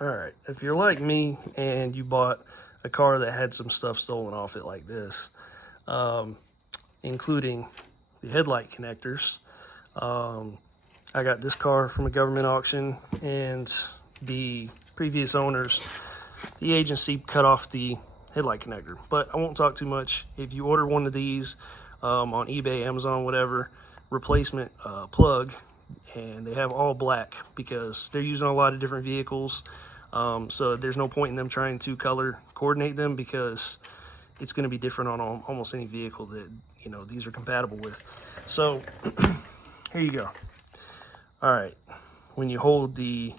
All right, if you're like me and you bought a car that had some stuff stolen off it like this, including the headlight connectors, I got this car from a government auction, and the previous owners, the agency cut off the headlight connector. But I won't talk too much. If you order one of these on eBay, Amazon, whatever, replacement plug, and they have all black because they're using a lot of different vehicles. So there's no point in them trying to color coordinate them because it's going to be different on almost any vehicle that these are compatible with. So here you go. All right, when you hold the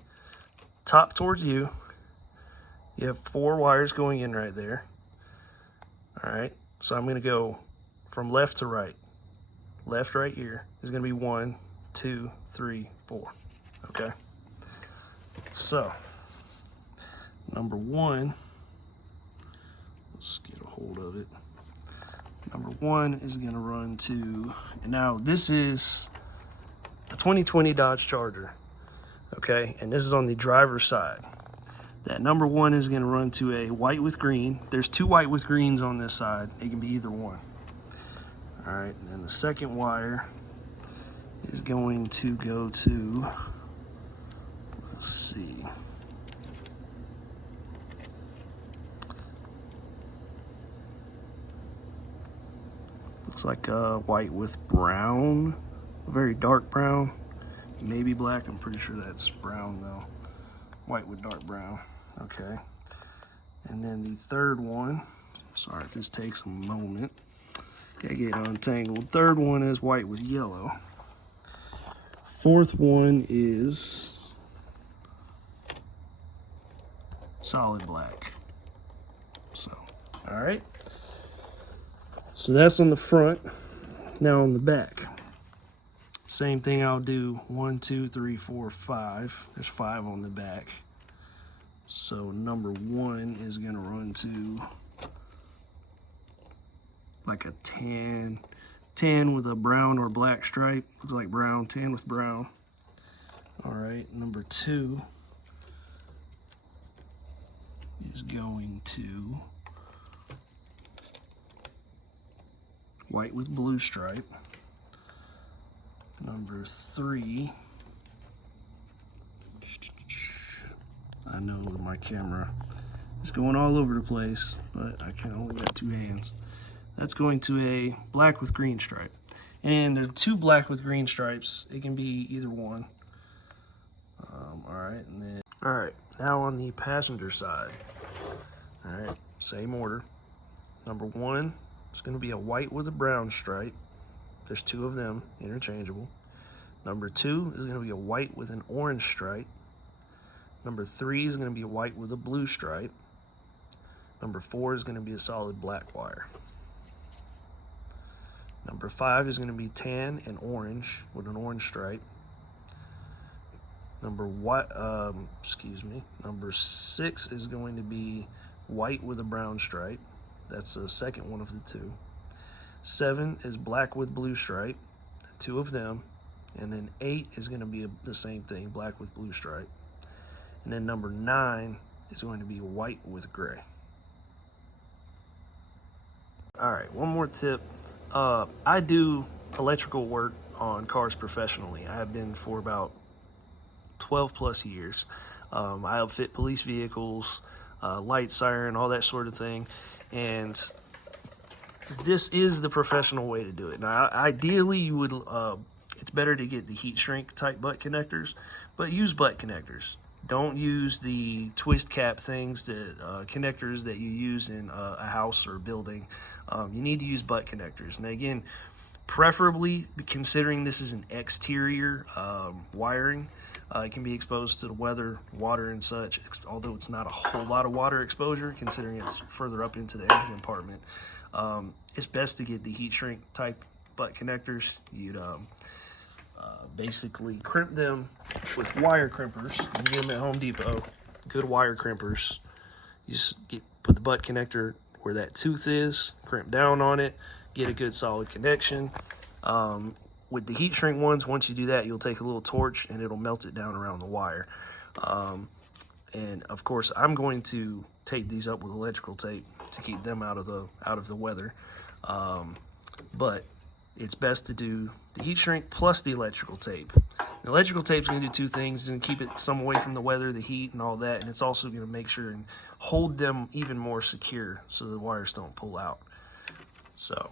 top towards you, you have 4 wires going in right there. All right, so I'm going to go from left to right. Left right here is going to be 1, 2, 3, 4. Okay, so number 1, let's get a hold of it. Number 1 is going to run to, and now this is a 2020 Dodge Charger, okay, and this is on the driver's side. That number 1 is going to run to a white with green. There's 2 white with greens on this side. It can be either one. All right, and then the second wire is going to go to, let's see, looks like white with brown, very dark brown, maybe black. I'm pretty sure that's brown though. White with dark brown. Okay. And then the third one, sorry if this takes a moment, gotta get untangled. Third one is white with yellow. Fourth one is solid black. So, all right. So that's on the front. Now on the back, same thing. I'll do 1, 2, 3, 4, 5. There's 5 on the back. So number 1 is gonna run to like a tan with a brown or black stripe. Looks like brown, tan with brown. All right, number 2 is going to white with blue stripe. Number 3, I know my camera is going all over the place, but I can only got 2 hands. That's going to a black with green stripe. And there's 2 black with green stripes. It can be either one. All right, and then, all right, now on the passenger side. All right, same order. Number 1 is going to be a white with a brown stripe. There's 2 of them, interchangeable. Number 2 is going to be a white with an orange stripe. Number 3 is going to be a white with a blue stripe. Number 4 is going to be a solid black wire. Number 5 is going to be tan and orange with an orange stripe. Number 6 is going to be white with a brown stripe. That's the second one of the 2. 7 is black with blue stripe, 2 of them. And then 8 is going to be the same thing, black with blue stripe. And then number 9 is going to be white with gray. All right, one more tip. I do electrical work on cars professionally. I have been for about 12 plus years. I outfit police vehicles, light, siren, all that sort of thing. And this is the professional way to do it. Now, ideally, you would, it's better to get the heat shrink type butt connectors, but use butt connectors. Don't use the twist cap things, connectors that you use in a house or a building. You need to use butt connectors. And again, preferably, considering this is an exterior wiring, it can be exposed to the weather, water, and such, although it's not a whole lot of water exposure, considering it's further up into the engine compartment. It's best to get the heat shrink type butt connectors. You'd basically crimp them with wire crimpers. You can get them at Home Depot, good wire crimpers. You just put the butt connector where that tooth is, crimp down on it, get a good solid connection. With the heat shrink ones, once you do that, you'll take a little torch and it'll melt it down around the wire. And of course, I'm going to tape these up with electrical tape to keep them out of the weather. But it's best to do the heat shrink plus the electrical tape. The electrical tape's going to do two things. It's going to keep it some away from the weather, the heat, and all that. And it's also going to make sure and hold them even more secure so the wires don't pull out. So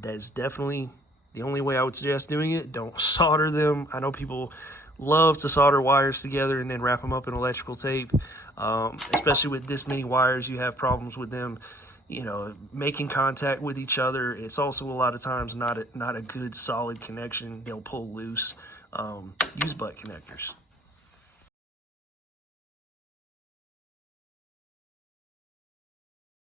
that is definitely the only way I would suggest doing it. Don't solder them. I know people love to solder wires together and then wrap them up in electrical tape. Especially with this many wires, you have problems with them, you know, making contact with each other. It's also a lot of times not a good solid connection. They'll pull loose. Use butt connectors.